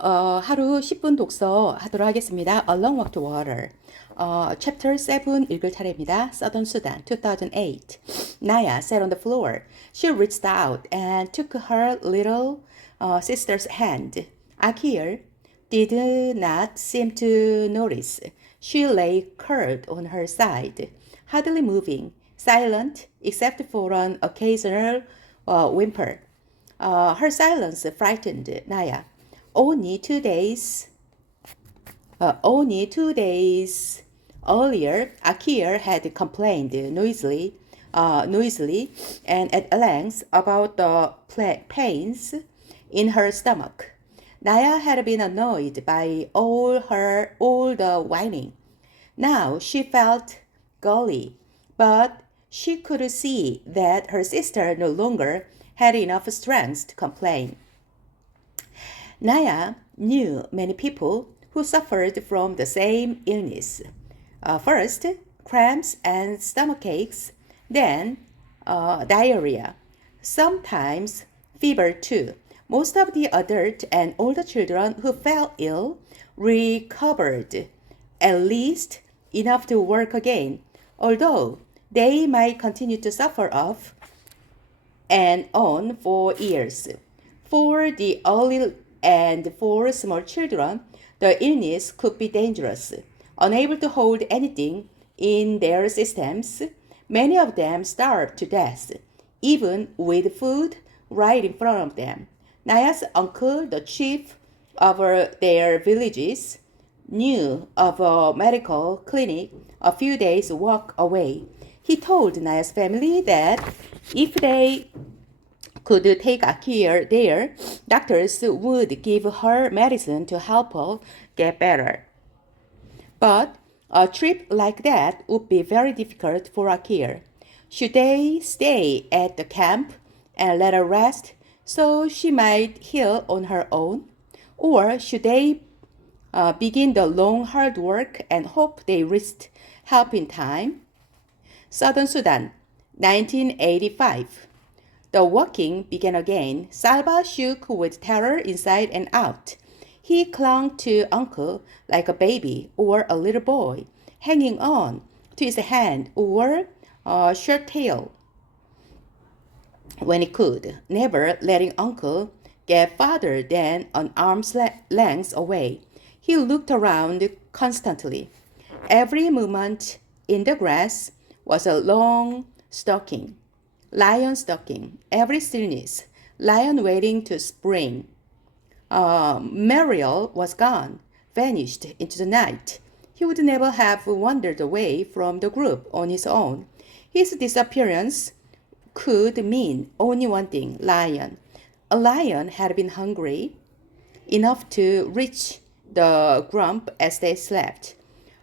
하루 10분 독서 하도록 하겠습니다. A Long Walk to Water. Chapter 7 읽을 차례입니다. Southern Sudan, 2008. Naya sat on the floor. She reached out and took her little sister's hand. Akir did not seem to notice. She lay curled on her side, hardly moving, silent except for an occasional whimper. Her silence frightened Naya. Only 2 days. Only 2 days earlier, Akir had complained noisily, and at length about the pains in her stomach. Naya had been annoyed by all the whining. Now she felt gully, but she could see that her sister no longer had enough strength to complain. Naya knew many people who suffered from the same illness. First, cramps and stomachaches, then diarrhea, sometimes fever too. Most of the adult and older children who fell ill recovered at least enough to work again, although they might continue to suffer off and on for years. For the early and for small children, the illness could be dangerous. Unable to hold anything in their systems, many of them starved to death, even with food right in front of them. Naya's uncle, the chief of their villages, knew of a medical clinic a few days' walk away. He told Naya's family that if they could take Akir there, doctors would give her medicine to help her get better. But a trip like that would be very difficult for Akir. Should they stay at the camp and let her rest so she might heal on her own? Or should they begin the long hard work and hope they reached help in time? Southern Sudan, 1985. The walking began again. Salva shook with terror inside and out. He clung to Uncle like a baby or a little boy, hanging on to his hand or shirt tail when he could, never letting Uncle get farther than an arm's length away. He looked around constantly. Every movement in the grass was a long stalking. Lion stalking, every stillness, lion waiting to spring. Mariel was gone, vanished into the night. He would never have wandered away from the group on his own. His disappearance could mean only one thing, lion. A lion had been hungry enough to reach the grump as they slept.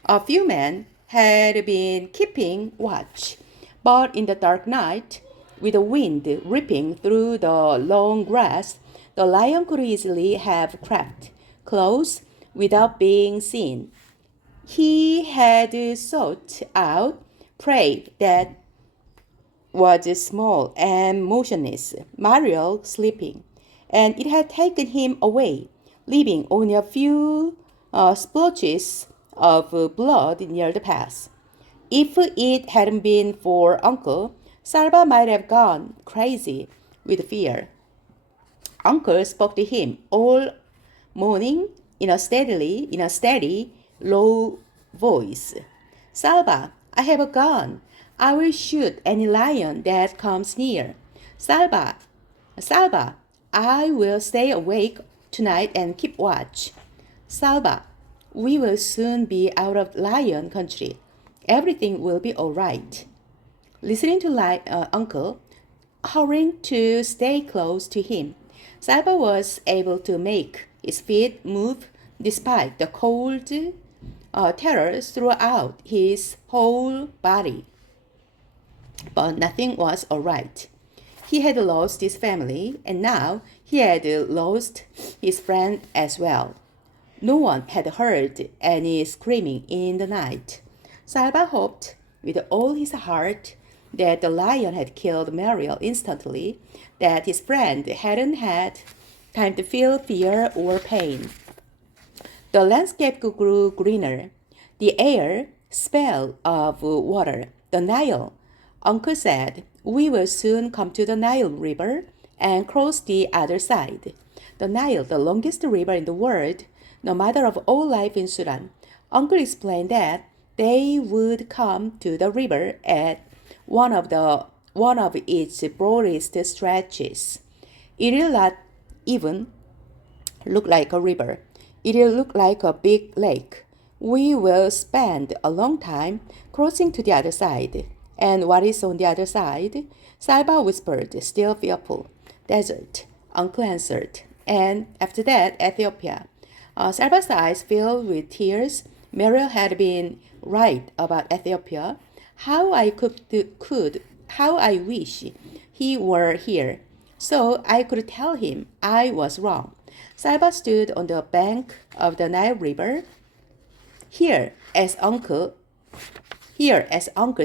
A few men had been keeping watch, but in the dark night, with the wind ripping through the long grass, the lion could easily have crept close without being seen. He had sought out prey that was small and motionless, Mariel sleeping, and it had taken him away, leaving only a few splotches of blood near the path. If it hadn't been for Uncle, Salva might have gone crazy with fear. Uncle spoke to him all morning in a steady, low voice. Salva, I have a gun. I will shoot any lion that comes near. Salva, I will stay awake tonight and keep watch. Salva, we will soon be out of lion country. Everything will be all right. Listening to Uncle, hurrying to stay close to him, Salva was able to make his feet move despite the cold terror throughout his whole body. But nothing was all right. He had lost his family, and now he had lost his friend as well. No one had heard any screaming in the night. Salva hoped with all his heart that the lion had killed Mariel instantly, that his friend hadn't had time to feel fear or pain. The landscape grew greener. The air smelled of water. The Nile. Uncle said, "We will soon come to the Nile River and cross the other side." The Nile, the longest river in the world, the mother of all life in Sudan. Uncle explained that they would come to the river at one of its broadest stretches. It will not even look like a river. It will look like a big lake. We will spend a long time crossing to the other side. And what is on the other side? Salva whispered, still fearful. Desert, Uncle answered. And after that, Ethiopia. Salva's eyes filled with tears. Mariel had been right about Ethiopia. How I wish he were here, so I could tell him I was wrong. Salva stood on the bank of the Nile River. Here, as Uncle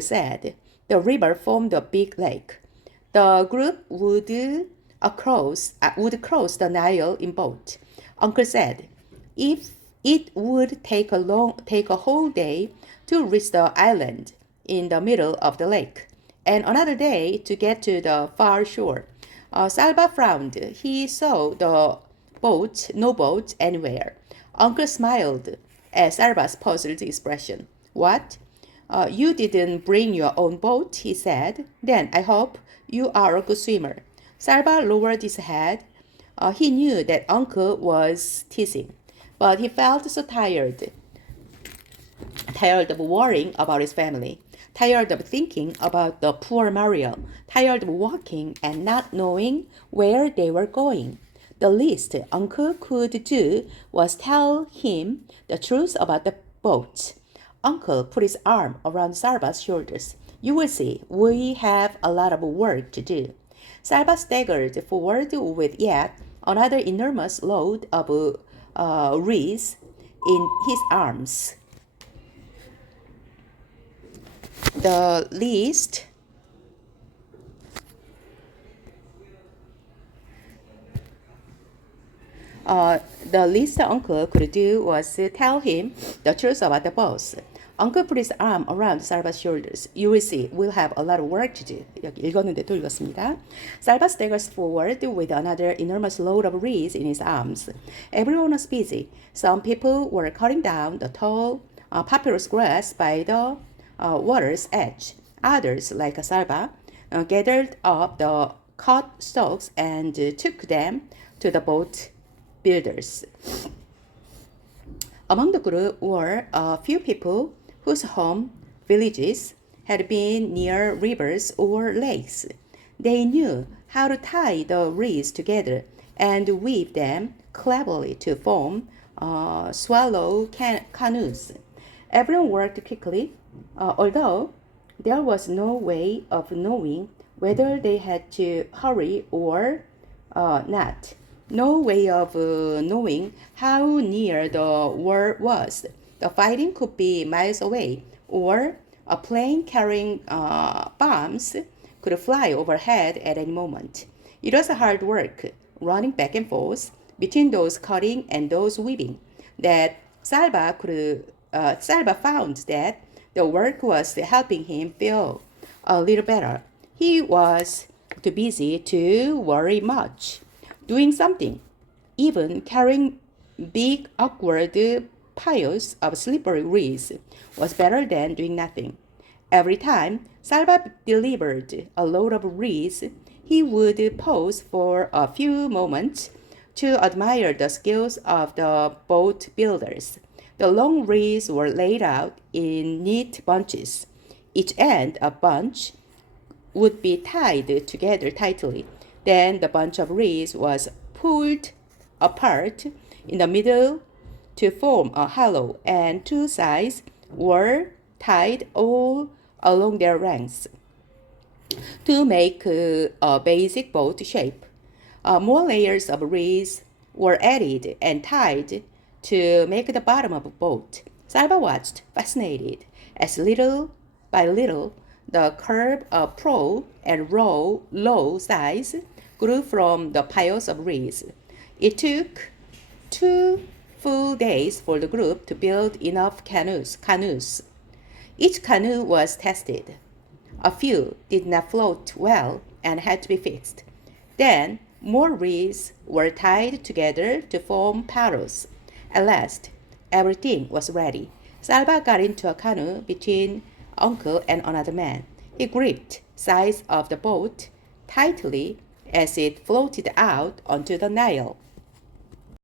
said, the river formed a big lake. The group would cross the Nile in boat. Uncle said, if it would take a whole day to reach the island in the middle of the lake, and another day to get to the far shore. Salva frowned. He saw no boat anywhere. Uncle smiled at Salva's puzzled expression. What? You didn't bring your own boat, he said. Then I hope you are a good swimmer. Salva lowered his head. He knew that Uncle was teasing, but he felt so tired of worrying about his family, tired of thinking about the poor Mariel, tired of walking and not knowing where they were going. The least Uncle could do was tell him the truth about the boat. Uncle put his arm around Salva's shoulders. You will see, we have a lot of work to do. Salva staggered forward with yet another enormous load of reeds in his arms. The least Uncle could do was tell him the truth about the boss. Uncle put his arm around Salva's shoulders. You will see, we'll have a lot of work to do. 여기 읽었는데 또 읽었습니다. Salva staggers forward with another enormous load of reeds in his arms. Everyone was busy. Some people were cutting down the tall papyrus grass by the water's edge. Others, like Salva, gathered up the cut stalks and took them to the boat builders. Among the group were a few people whose home villages had been near rivers or lakes. They knew how to tie the reeds together and weave them cleverly to form swallow canoes. Everyone worked quickly, although there was no way of knowing whether they had to hurry or not. No way of knowing how near the war was. The fighting could be miles away, or a plane carrying bombs could fly overhead at any moment. It was hard work, running back and forth between those cutting and those weaving. That Salva found that the work was helping him feel a little better. He was too busy to worry much. Doing something, even carrying big awkward piles of slippery reeds, was better than doing nothing. Every time Salva delivered a load of reeds, he would pause for a few moments to admire the skills of the boat builders. The long reeds were laid out in neat bunches. Each end of bunch would be tied together tightly. Then the bunch of reeds was pulled apart in the middle to form a hollow, and two sides were tied all along their lengths to make a basic boat shape. More layers of reeds were added and tied to make the bottom of a boat. Salva watched, fascinated, as little by little the curve of pro and low sides grew from the piles of reeds. It took 2 full days for the group to build enough canoes. Each canoe was tested. A few did not float well and had to be fixed. Then more reeds were tied together to form paddles. At last, everything was ready. Salva got into a canoe between Uncle and another man. He gripped sides of the boat tightly as it floated out onto the Nile.